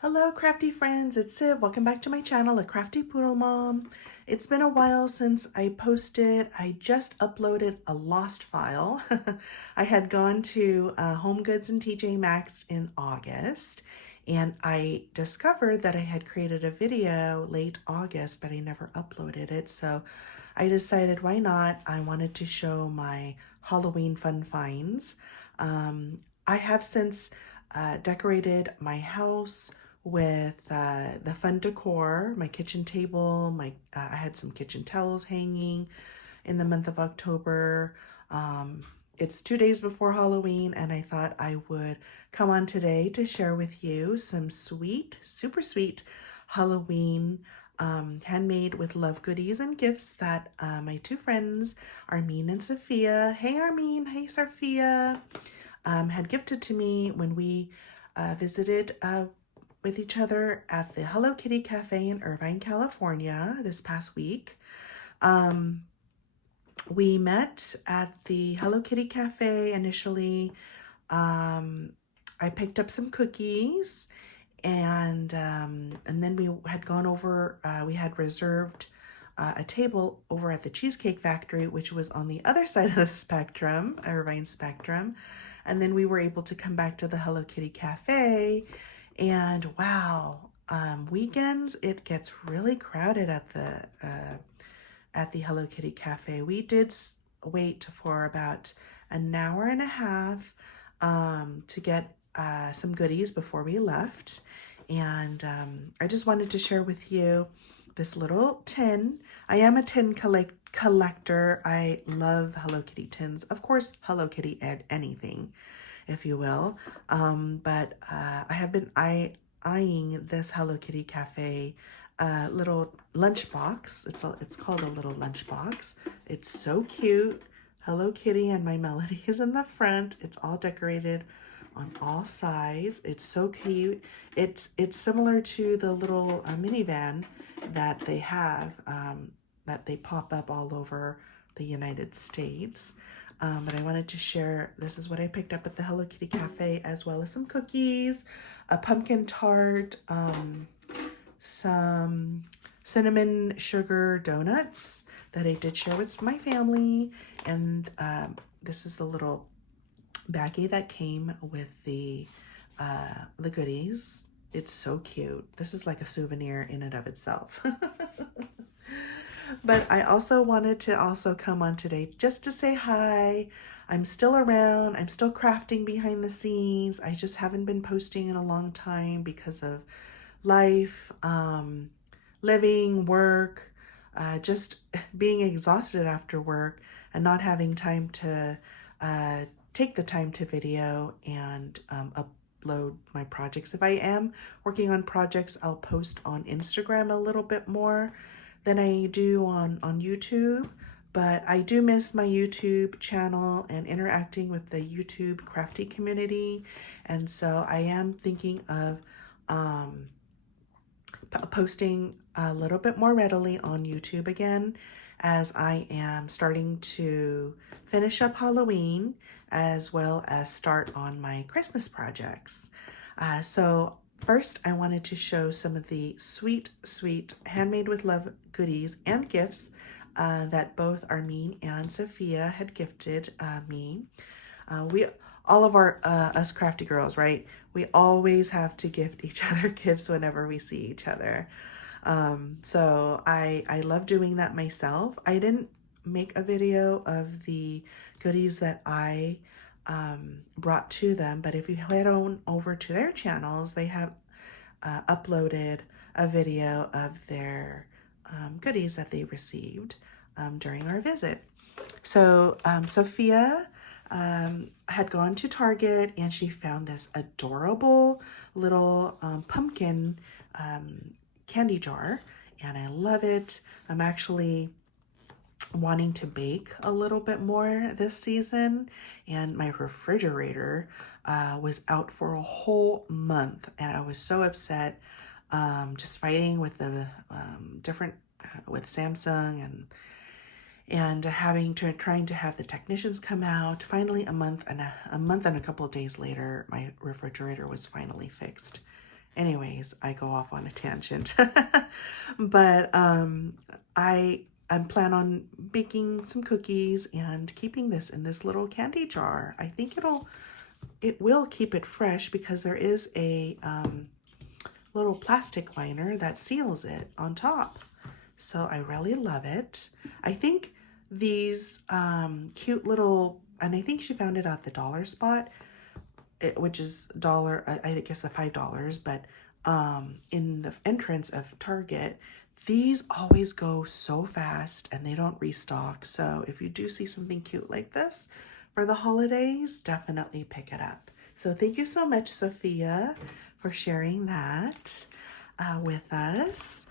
Hello crafty friends, it's Siv. Welcome back to my channel, A Crafty Poodle Mom. It's been a while since I posted. I just uploaded a lost file. I had gone to Home Goods and TJ Maxx in August, and I discovered that I had created a video late August, but I never uploaded it. So I decided, why not? I wanted to show my Halloween fun finds. I have since decorated my house with the fun decor, my kitchen table, I had some kitchen towels hanging in the month of October. It's 2 days before Halloween, and I thought I would come on today to share with you some sweet, super sweet Halloween handmade with love goodies and gifts that my two friends, Armin and Sophia, hey Armin, hey Sophia, had gifted to me when we visited with each other at the Hello Kitty Cafe in Irvine, California this past week. We met at the Hello Kitty Cafe initially. I picked up some cookies, and then we had gone over, we had reserved a table over at the Cheesecake Factory, which was on the other side of the spectrum, Irvine spectrum. And then we were able to come back to the Hello Kitty Cafe, and wow, weekends it gets really crowded at the Hello Kitty Cafe. We did wait for about an hour and a half to get some goodies before we left. And I just wanted to share with you this little tin. I am a tin collector. I love Hello Kitty tins. Of course, Hello Kitty anything, if you will. But I have been eyeing this Hello Kitty Cafe little lunchbox. It's called a little lunchbox. It's so cute. Hello Kitty and my melody is in the front. It's all decorated on all sides. It's so cute. It's similar to the little minivan that they have, that they pop up all over the United States. But I wanted to share, this is what I picked up at the Hello Kitty Cafe, as well as some cookies, a pumpkin tart, some cinnamon sugar donuts that I did share with my family, and this is the little baggie that came with the goodies. It's so cute. This is like a souvenir in and of itself. But I also wanted to also come on today just to say hi. I'm still around. I'm still crafting behind the scenes. I just haven't been posting in a long time because of life, living, work, just being exhausted after work and not having time to take the time to video and upload my projects. If I am working on projects, I'll post on Instagram a little bit more than I do on YouTube, but I do miss my YouTube channel and interacting with the YouTube crafty community, and so I am thinking of posting a little bit more readily on YouTube again, as I am starting to finish up Halloween as well as start on my Christmas projects. So first, I wanted to show some of the sweet, sweet handmade with love goodies and gifts that both Armin and Sophia had gifted me. All of us crafty girls, right? We always have to gift each other gifts whenever we see each other. So I love doing that myself. I didn't make a video of the goodies that I brought to them, but if you head on over to their channels, they have uploaded a video of their goodies that they received during our visit. So Sophia had gone to Target, and she found this adorable little pumpkin candy jar, and I love it. I'm actually wanting to bake a little bit more this season, and my refrigerator was out for a whole month, and I was so upset, just fighting with the with Samsung and trying to have the technicians come out. Finally, a month and a couple of days later, my refrigerator was finally fixed, Anyways, I go off on a tangent. But I plan on baking some cookies and keeping this in this little candy jar. I think it will keep it fresh because there is a little plastic liner that seals it on top. So I really love it. I think these cute little, and I think she found it at the dollar spot, which is dollar, I guess the $5, but in the entrance of Target, these always go so fast and they don't restock. So if you do see something cute like this for the holidays, definitely pick it up. So thank you so much, Sophia, for sharing that with us.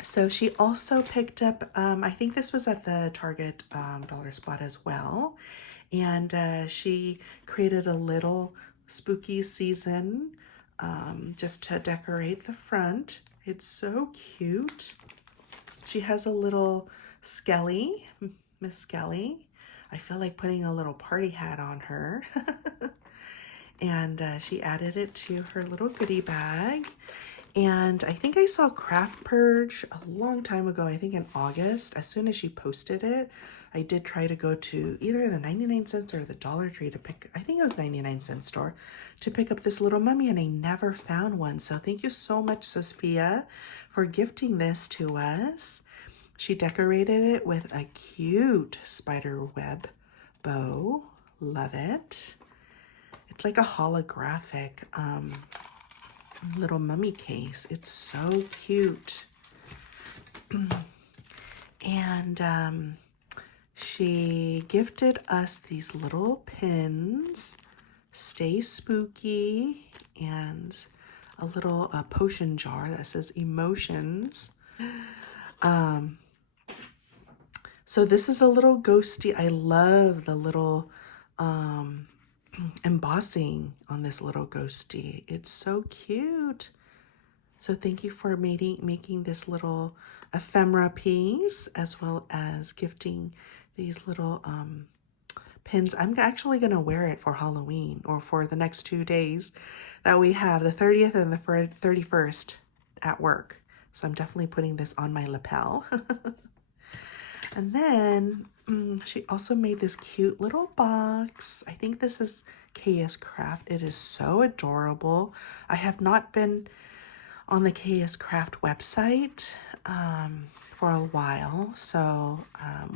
So she also picked up, I think this was at the Target dollar spot as well. And she created a little spooky season just to decorate the front. It's so cute. She has a little Skelly, Miss Skelly. I feel like putting a little party hat on her. And she added it to her little goodie bag. And I think I saw Craft Purge a long time ago, I think in August. As soon as she posted it, I did try to go to either the 99-cent or the Dollar Tree to pick, I think it was 99-cent store, to pick up this little mummy, and I never found one. So thank you so much, Sophia, for gifting this to us. She decorated it with a cute spider web bow. Love it. It's like a holographic little mummy case. It's so cute. And she gifted us these little pins, Stay Spooky, and a little potion jar that says emotions. So this is a little ghosty. I love the little embossing on this little ghosty. It's so cute. So thank you for making this little ephemera piece, as well as gifting these little pins. I'm actually going to wear it for Halloween, or for the next 2 days that we have, the 30th and the 31st at work. So I'm definitely putting this on my lapel. And then she also made this cute little box. I think this is KS Craft. It is so adorable. I have not been on the KS Craft website for a while. So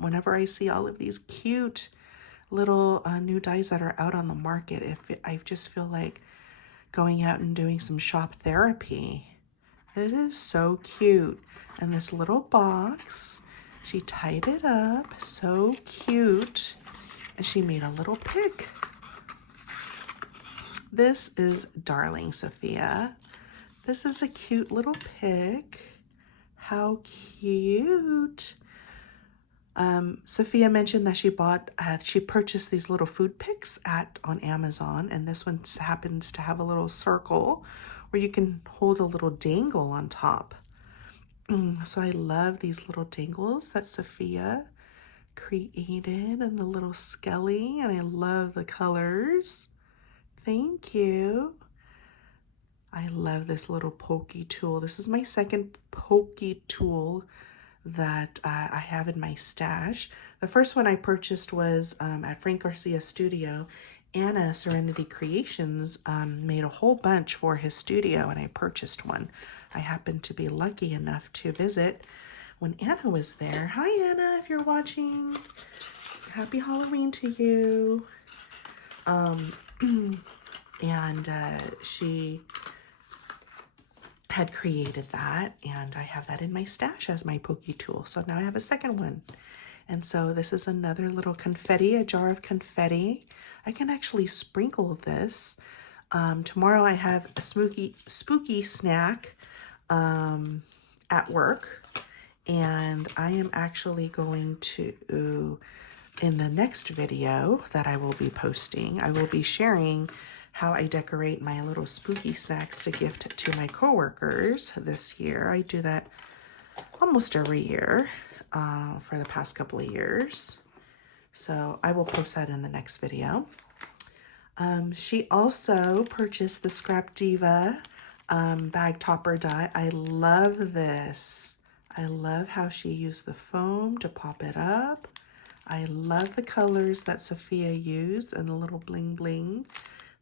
whenever I see all of these cute little new dies that are out on the market, I just feel like going out and doing some shop therapy. It is so cute. And this little box, she tied it up, so cute, and she made a little pick. This is darling, Sophia. This is a cute little pick. How cute. Sophia mentioned that she purchased these little food picks on Amazon, and this one happens to have a little circle where you can hold a little dangle on top. So I love these little dangles that Sophia created, and the little skelly, and I love the colors. Thank you. I love this little pokey tool. This is my second pokey tool that I have in my stash. The first one I purchased was at Frank Garcia Studio. Anna Serenity Creations made a whole bunch for his studio, and I purchased one. I happened to be lucky enough to visit when Anna was there. Hi, Anna, if you're watching. Happy Halloween to you. And she had created that, and I have that in my stash as my pokey tool. So now I have a second one. And so this is another little confetti, a jar of confetti. I can actually sprinkle this. Tomorrow I have a spooky snack at work, and I am actually going to, in the next video that I will be posting, I will be sharing how I decorate my little spooky snacks to gift to my coworkers this year. I do that almost every year for the past couple of years. So I will post that in the next video. She also purchased the Scrap Diva bag topper die. I love this. I love how she used the foam to pop it up. I love the colors that Sophia used and the little bling bling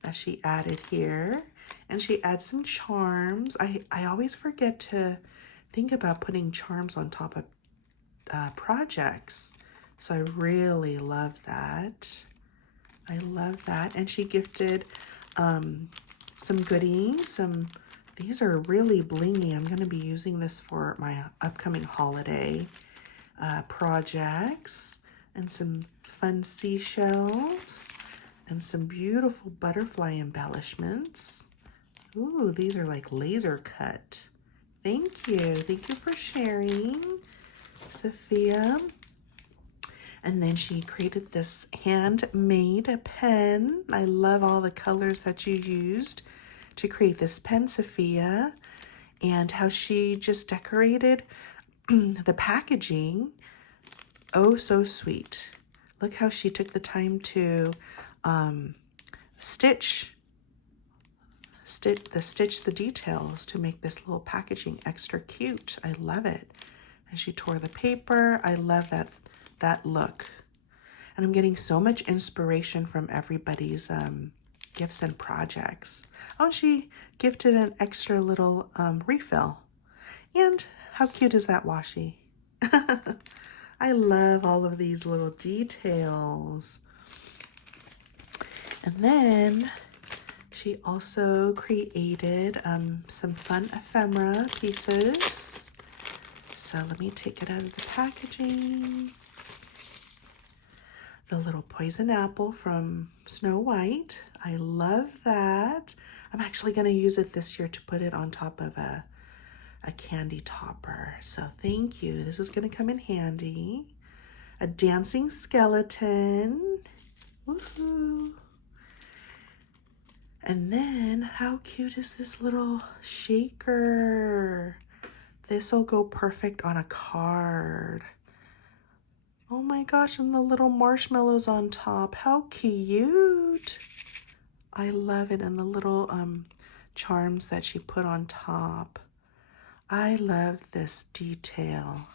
that she added here. And she adds some charms. I always forget to think about putting charms on top of projects. So I really love that. I love that. And she gifted some goodies. These are really blingy. I'm going to be using this for my upcoming holiday projects. And some fun seashells. And some beautiful butterfly embellishments. Ooh, these are like laser cut. Thank you. Thank you for sharing, Sophia. And then she created this handmade pen. I love all the colors that you used to create this pen, Sophia, and how she just decorated the packaging. Oh, so sweet. Look how she took the time to stitch the details to make this little packaging extra cute. I love it. And she tore the paper. I love that look. And I'm getting so much inspiration from everybody's gifts and projects. Oh, she gifted an extra little refill. And how cute is that washi? I love all of these little details. And then she also created some fun ephemera pieces. So let me take it out of the packaging. The little poison apple from Snow White. I love that. I'm actually going to use it this year to put it on top of a candy topper. So thank you. This is going to come in handy. A dancing skeleton. Woohoo. And then how cute is this little shaker? This will go perfect on a card. Oh my gosh, and the little marshmallows on top. How cute. I love it. And the little charms that she put on top. I love this detail.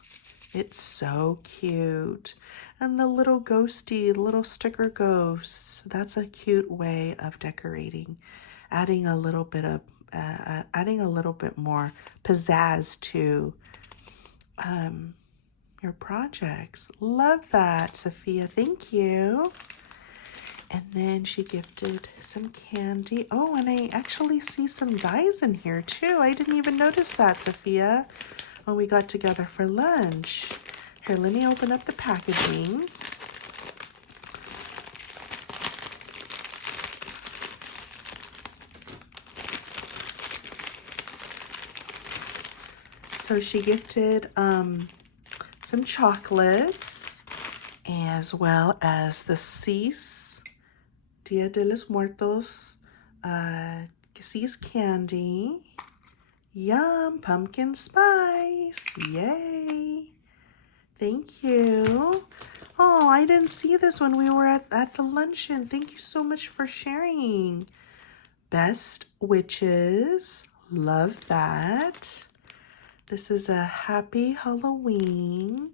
It's so cute. And the little ghosty, little sticker ghosts. That's a cute way of decorating. Adding a little bit more pizzazz to your projects. Love that, Sophia. Thank you. And then she gifted some candy. Oh, and I actually see some dies in here too. I didn't even notice that, Sophia, when we got together for lunch. Here, let me open up the packaging. So she gifted some chocolates, as well as the Cis Dia de los Muertos Cis candy. Yum, pumpkin spice. Yay. Thank you. Oh, I didn't see this when we were at the luncheon. Thank you so much for sharing. Best Witches. Love that. This is a happy Halloween.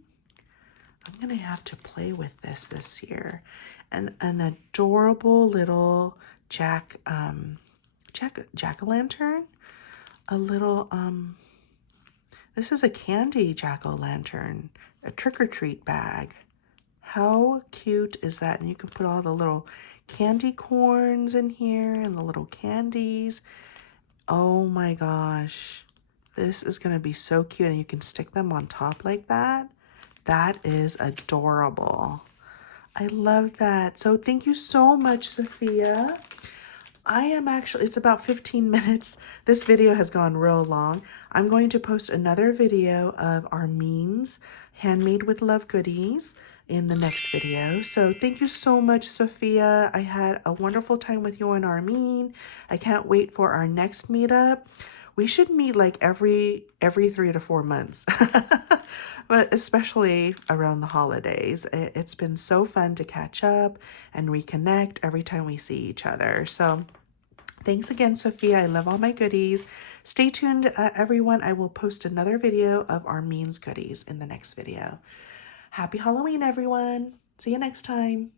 I'm going to have to play with this year. And an adorable little jack-o'-lantern. A little, this is a candy jack-o'-lantern, a trick-or-treat bag. How cute is that? And you can put all the little candy corns in here and the little candies. Oh my gosh. This is going to be so cute, and you can stick them on top like that. That is adorable. I love that. So thank you so much, Sophia. It's about 15 minutes. This video has gone real long. I'm going to post another video of Armin's Handmade with Love goodies in the next video. So thank you so much, Sophia. I had a wonderful time with you and Armin. I can't wait for our next meetup. We should meet like every 3 to 4 months, but especially around the holidays. It's been so fun to catch up and reconnect every time we see each other. So thanks again, Sophia. I love all my goodies. Stay tuned, everyone. I will post another video of Armin's goodies in the next video. Happy Halloween, everyone. See you next time.